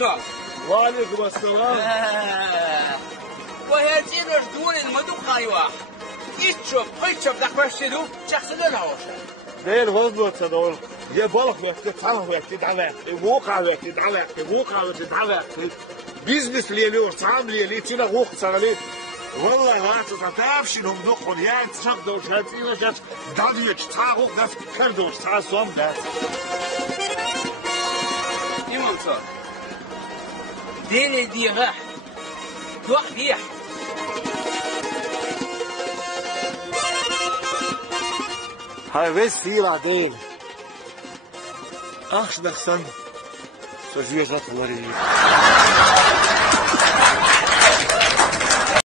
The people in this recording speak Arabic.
موسى. وعليكم السلام. وهذه رجدون المدوق واحد. İçop yaklaştırıp çaksıdan havuşa. Değil غضبة دول. يا بالك تتعرف تدعوك وقع تدعوك بيزنس ليلي وصعب ليلي تينا وقت صغلي والله لا تتعرفش انهم دخل يا تشغدوا شاتين جات داديك تعاقوك ناس كردوش تعصم ده İmam sağ. Deli diye gah. Tuak diye. هاي بس في بعدين اخش دخسن سوزيه جات الله